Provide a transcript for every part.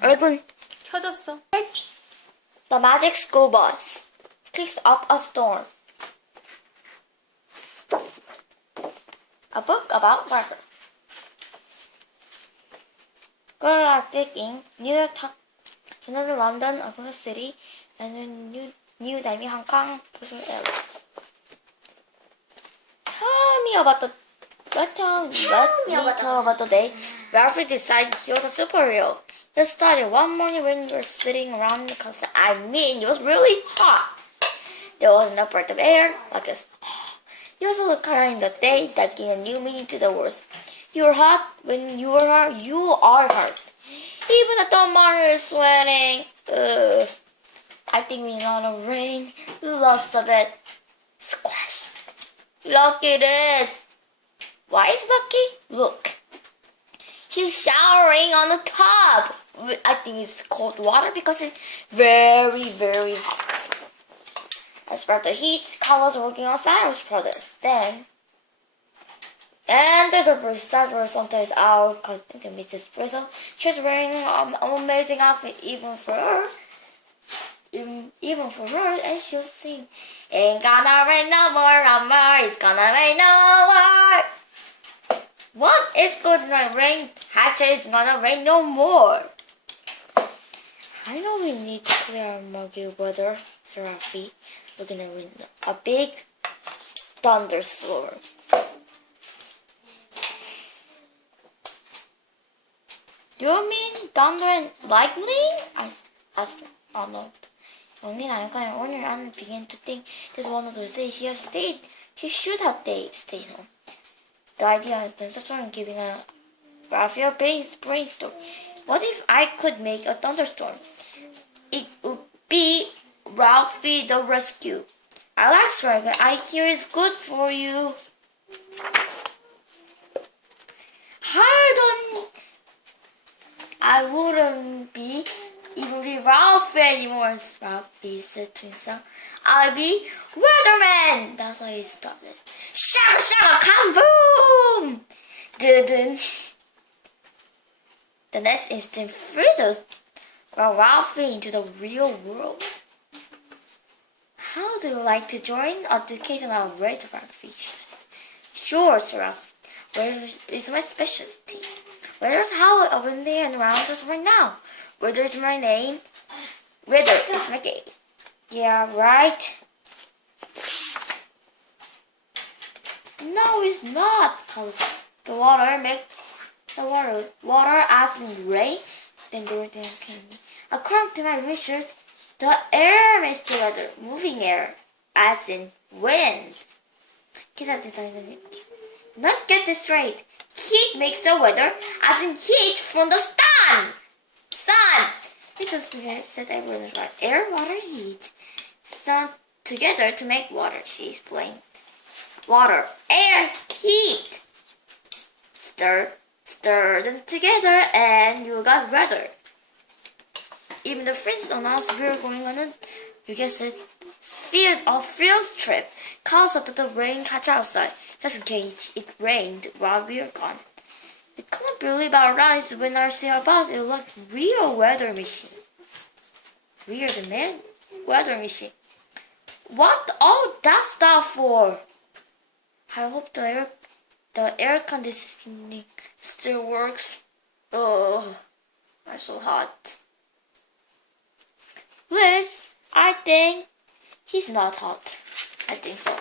얼굴 켜졌어. The magic school bus kicks up a storm. A book about weather. Girl are taking New York, another London, another city, and a New Delhi, Hong Kong, Busan Airways. Tell me about the day Ralphie decided he was a superhero. He started one morning when we were sitting around the coast. I mean, it was really hot. There wasn't a breath of air, like a. He was also kind of day that gave a new meaning to the words. You are hot. When you are hot, you are hot. Even the thermometer is sweating. I think we know the rain. Lost a bit. Squash. Look, it is. Why is Lucky? Look. He's showering on the tub. I think it's cold water because it's very, very hot. As for the heat, Carl was working outside his project. Then, and the barista were sometimes out because they missed espresso. She was wearing an amazing outfit even for her, and she was singing, "Ain't gonna rain no more, it's gonna rain no more." What is gonna rain? Actually, it's gonna rain no more. I know we need to clear our muggy weather, Serafi. Looking at window. A big thunderstorm. Do you mean thunder and lightning? I asked Arnold. Only I wonder and began to think this one of those days he should have stayed home. The idea of thunderstorm giving a Ralphie a brainstorm. What if I could make a thunderstorm? It would be Ralphie the Rescue. I like Swagger. I hear it's good for you. I wouldn't even be Ralphie anymore, Ralphie said to himself. I'll be Weatherman. That's how he started. Shaka shaka kaboom! Dun. The next instant freezes Ralphie into the real world. How do you like to join a occasional radio fiction? Sure, Sir Ralph. Weather is my specialty. Weather is how up in there and around us right now. Weather is my name. Weather is my game. Yeah, right. No, it's not. The water as in rain. Then the rain came. According to my research, the air makes the weather, moving air, as in wind. Let's get this straight. Heat makes the weather, as in heat from the sun. This is said everyone is right. Air, water, heat. Sun together to make water, she explained. Water, air, heat. Stir them together and you got weather. Even the friends announced we were going on a, you guessed it, field trip. Carl started the rain catch outside, just in case it rained while we were gone. We couldn't believe our eyes when I saw about it like real weather machine. Weather machine. What all that stuff for? I hope the air conditioning still works. Oh, I'm so hot. Liz, I think he's not hot. I think so.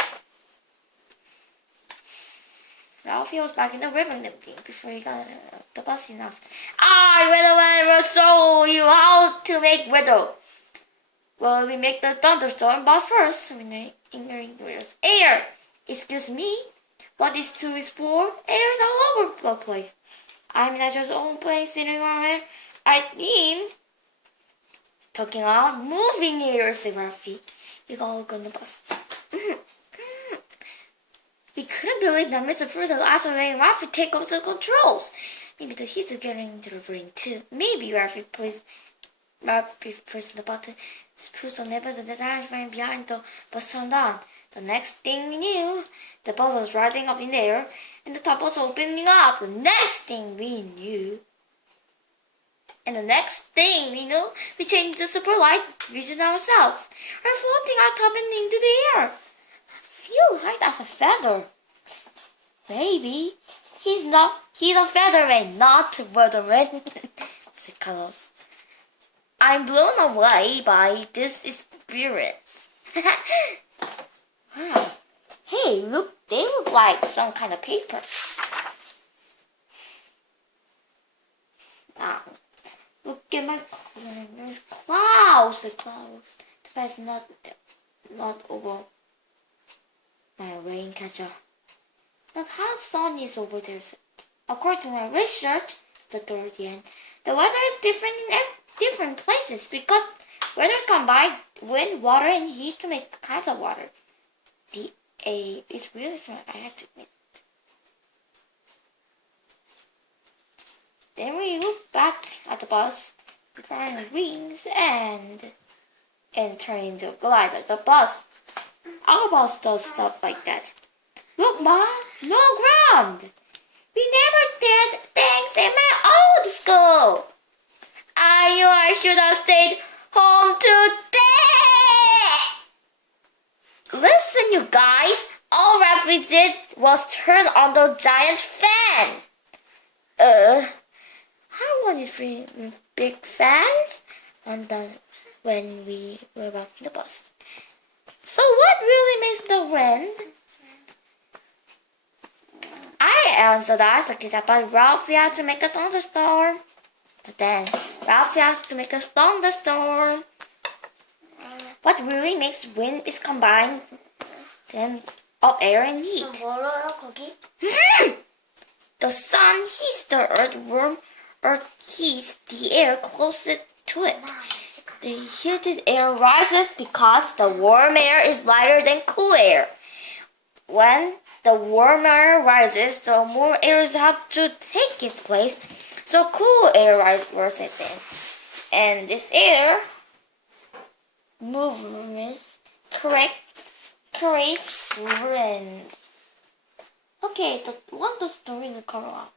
Ralphie was back in the river thing before he got the bus enough. I will show you how to make weather. Well, we make the thunderstorm, but first, English air. Excuse me, what is 2 is 4? Air is all over the place. I'm not just own place sitting around here. I mean, talking about moving air, said Ralphie. You all go on the bus. We couldn't believe that Mr. Fruit asked letting Ralphie take over the controls. Maybe the heat is getting into the brain too. Maybe Ralphie pressed the button. Spruce on neighbors and the ran behind the bus turned on. The next thing we knew, the bus was rising up in the air and the top was opening up. The next thing we knew, And the next thing we know, we change the super light vision ourselves. We're floating out top and into the air. Feel light as a feather. Maybe he's a featherman, not a weatherman, said Carlos. I'm blown away by this experience. Wow. Hey, look, they look like some kind of paper. Wow. Look at my clouds. There's clouds. The clouds. That's not over my rain catcher. Look how sunny is over there. According to my research, the third end, the weather is different in different places because weather combine wind, water, and heat to make kinds of water. The A is really smart. I have to admit. Then we look back at the bus, preparing wings and turn into a glider. The bus, our bus does stuff like that. Look, Mom, no ground. We never did things in my old school. I knew I should have stayed home today. Listen, you guys. All Rafi did was turn on the giant fan. How many three big fans when we were walking the bus? So what really makes the wind? I answered that, but Ralphie had to make a thunderstorm. But then Ralphie has to make a thunderstorm. What really makes wind is combined then of air and heat. The sun heats the earth heats the air closest to it. The heated air rises because the warm air is lighter than cool air. When the warm air rises, the more air have to take its place, so cool air rises in. And this air movements creates wind. Okay, the story in the color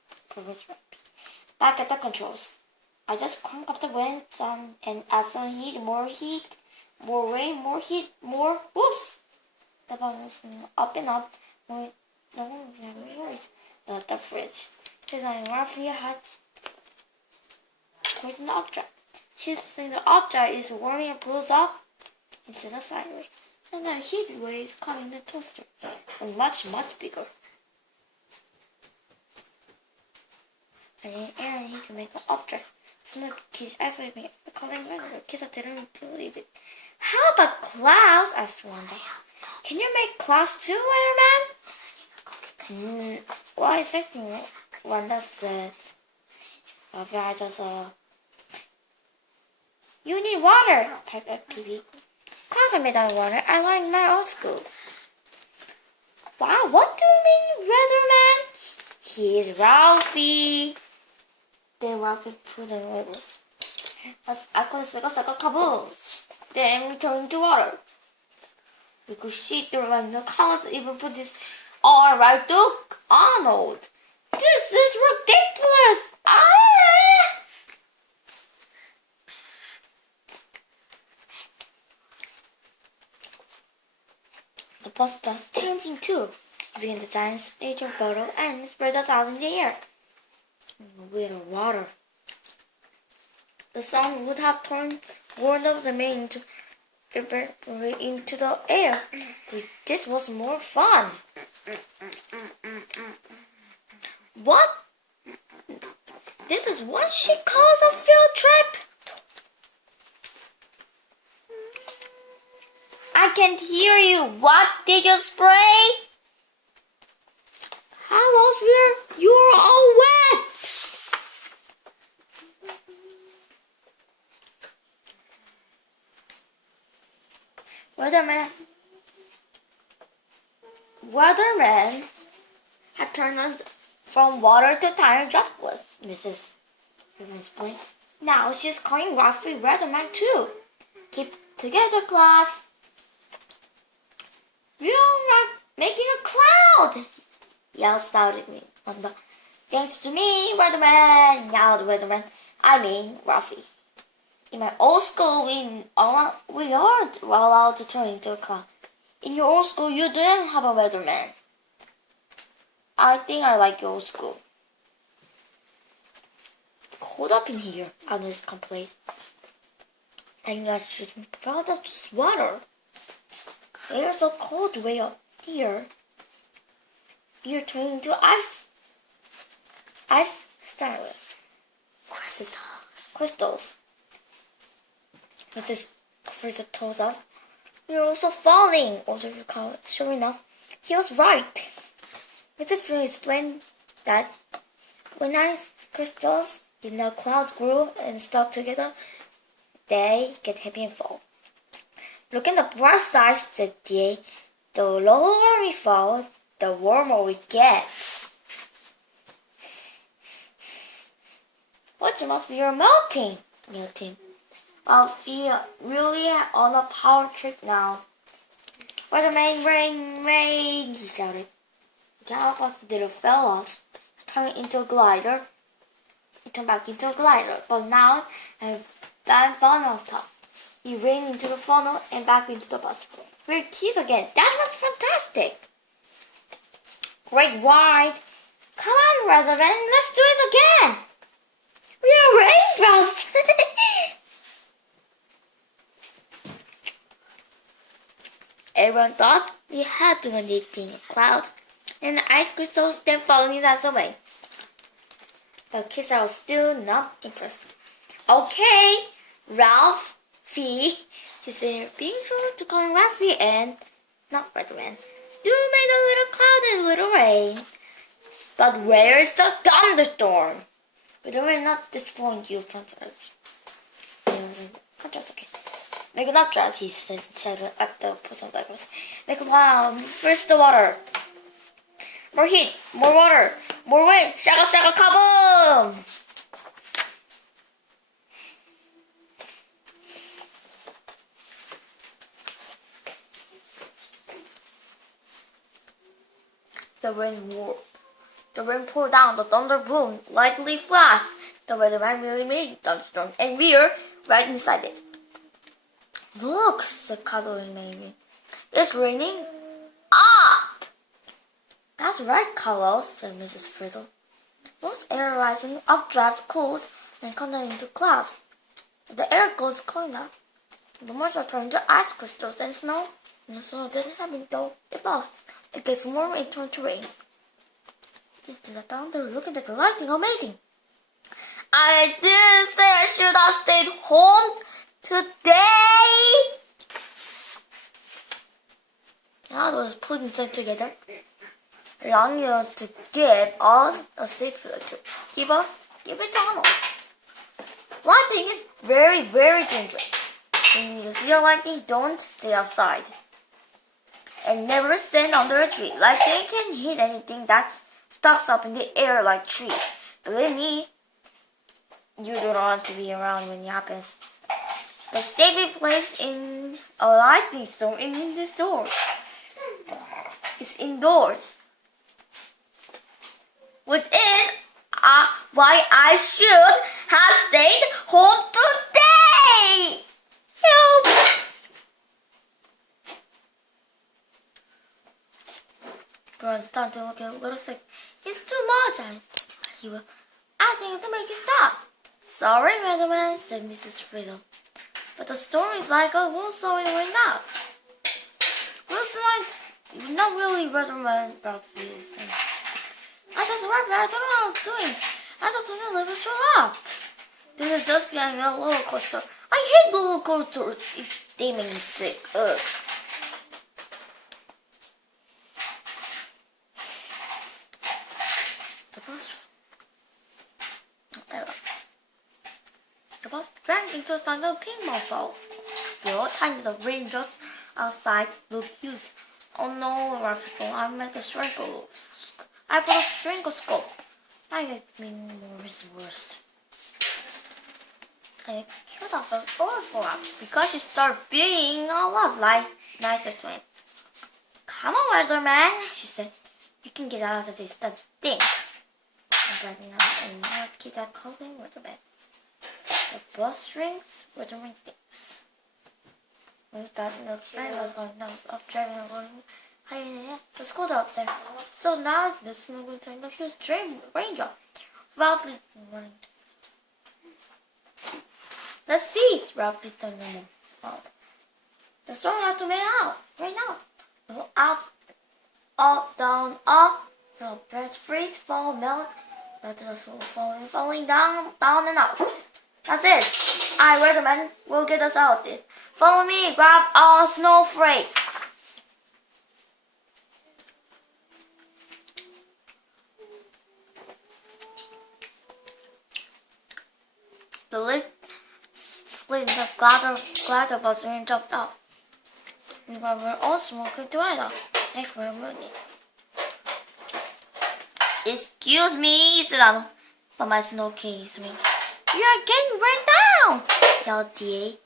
back at the controls. I just crank up the wind and add some heat, more rain, more heat, more whoops. The bottom is up and up. More, the fridge. She's like Rafi had put an object. She's saying the object is warming and pulls up instead of sideways. And the heat waves coming in the toaster was much bigger. And he can make an object. So look, he's actually making a calling the kids that didn't believe it. How about clouds? asked Wanda. Can you make clouds too, Weatherman? Why is that thing? Wanda said. I just you need water, piped up Pee-Wee. Clouds are made out of water. I learned in my old school. Wow, what do you mean, Weatherman? He is Ralphie. Then Ralphie put the label. I could say kaboom. Then we turn into water. We could see through like the colors even put this all right, look, Arnold. This is ridiculous. The bus starts changing too. Begin the giant stage of bottle and spread us out in the air. With water. The sun would have warmed up the main into the air. This was more fun. What? This is what she calls a field trip? I can't hear you. What did you spray? Hello, you're all wet. Weatherman had turned us from water to tiny droplets, Mrs. Ribbon explained. Now she's calling Rafi Weatherman too. Keep together, class. You're making a cloud, yelled shouted me. Thanks to me, Weatherman, yelled Weatherman. Rafi. In my old school, we aren't allowed to turn into a cloud. In your old school, you didn't have a weatherman. I think I like your old school. It's cold up in here, Agnes complained. I think I should put out the sweater. It's so cold way up here. You're turning into ice stars. Crystals. Mrs. Frieza told us we're also falling. Also, sure enough, he was right. Mrs. Frieza explained that when ice crystals in a cloud grew and stuck together, they get heavy and fall. Look at the bright side, said DA. The lower we fall, the warmer we get. What must be your melting? Yelled Tim. I'll be really on a power trip now. Weatherman, rain, he shouted. Got up the little fellows, turned into a glider. He turned back into a glider, but now I'm found on top. He ran into the funnel and back into the bus. We're kids again. That was fantastic. Great wide. Come on, Weatherman, let's do it again. We are raindrops. Everyone thought we had been on this being a cloud, and the ice crystals then falling us away. But kids are still not impressed. Okay, Ralph, she said, being sure to call him Ralphie and not Weatherman. Do make a little cloud and a little rain. But where is the thunderstorm? Weatherman not disappoint you from the earth. Contrast, okay. Make a not dress, he said, shouted at the person backwards. Make a cloud, first the water. More heat, more water, more wind, shaka shaka kaboom! The wind roared. The rain poured down, the thunder boomed, lightly flashed. The weatherman really made a thunderstorm, and we're right inside it. Look, said Cuddle and Mary. It's raining up! That's right, Carlos, said Mrs. Frizzle. Most air rising updraft cools and condenses into clouds. If the air goes cold enough, the moisture turns into ice crystals and snow. And the snow doesn't happen though it falls. It gets warm and turns to rain. Just to the thunder, looking at the lightning, amazing. I didn't say I should have stayed home today. Now those putting them together, allowing you to give us a secret to give it to Arnold. Lightning is very, very dangerous. When you see a lightning, don't stay outside. And never stand under a tree. Lightning can hit anything that stalks up in the air like trees. Believe me, you don't want to be around when it happens. The safest place in a lightning storm is indoors. Which is why I should have stayed home today. Help! Brian started to look a little sick. It's too much, he will. I think to make it stop. Sorry, Weatherman, said Mrs. Frizzle. But the storm is like a won't slow it right now. Looks like not really Weatherman about you. I just arrived, but I don't know what I was doing. I thought the level show up. This is just behind a roller coaster. I hate roller coasters. They make me sick. Ugh. The bus drank into a tiny ping pong ball. We all tiny the raindrops outside look huge. Oh no, Ralphie, I made a sprinkle. I put a sprinkle scope. I get being worst. I killed off an overflow up because you start being a lot nicer to him. Come on, Weatherman, she said. You can get out of this thing. I'm glad now and not keep that calling Weatherman. The bus rings, weatherman thinks. When that in the fan was going down, up driving and going higher in the air. The scooter up there. So now the snow will turn the huge raindrop. Rapidly running. The seas rapidly turning out. The storm has to rain out. Rain out. Go out. Up, down, up. The breath freeze, fall, melt. Let the snow falling down, down and out. That's it. I, weatherman, will get us out this. Follow me, grab our snowflake. The lift slid the glider bus and jumped up. We were all smoking together. Next for a minute. Excuse me, said Anno, but my snow case ring. You are getting right down, yelled DA.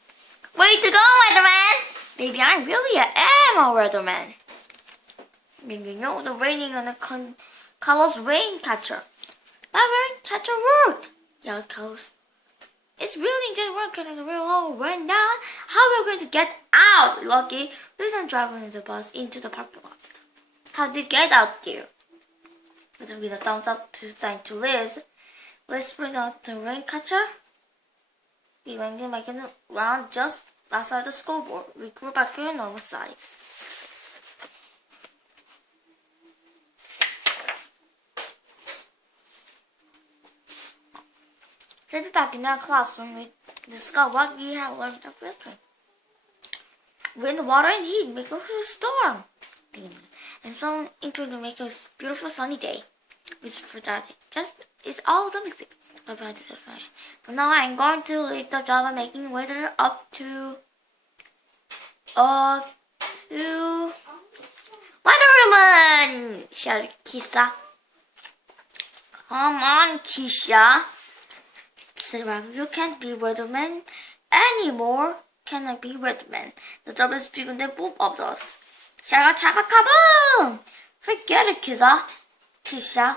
Way to go, weatherman! Maybe I really am a weatherman. Maybe you know the raining on the Carlos rain catcher. My rain catcher worked, yelled Carlos. It's really just working on the real hole rain down. How are we going to get out, Lucky? Listen, driving the bus into the parking lot. How did you get out there? It will be the thumbs up to thank to Liz. Let's bring out the rain catcher. We landed making a round just outside the scoreboard. We grew back to a normal size. Let's be back in our classroom. We discuss what we have learned of winter. Wind, water, and heat make a storm. And some into to make a beautiful sunny day. For that, just it's all the music about the design. But now I'm going to leave the job of making weather up to weatherwoman, shouted Kisha. Come on, Kisha, said Rabbit. You can't be weatherman anymore. Can I be weatherman? The job is bigger than both of us. Shaka chaka kaboom! Forget it, Kisha.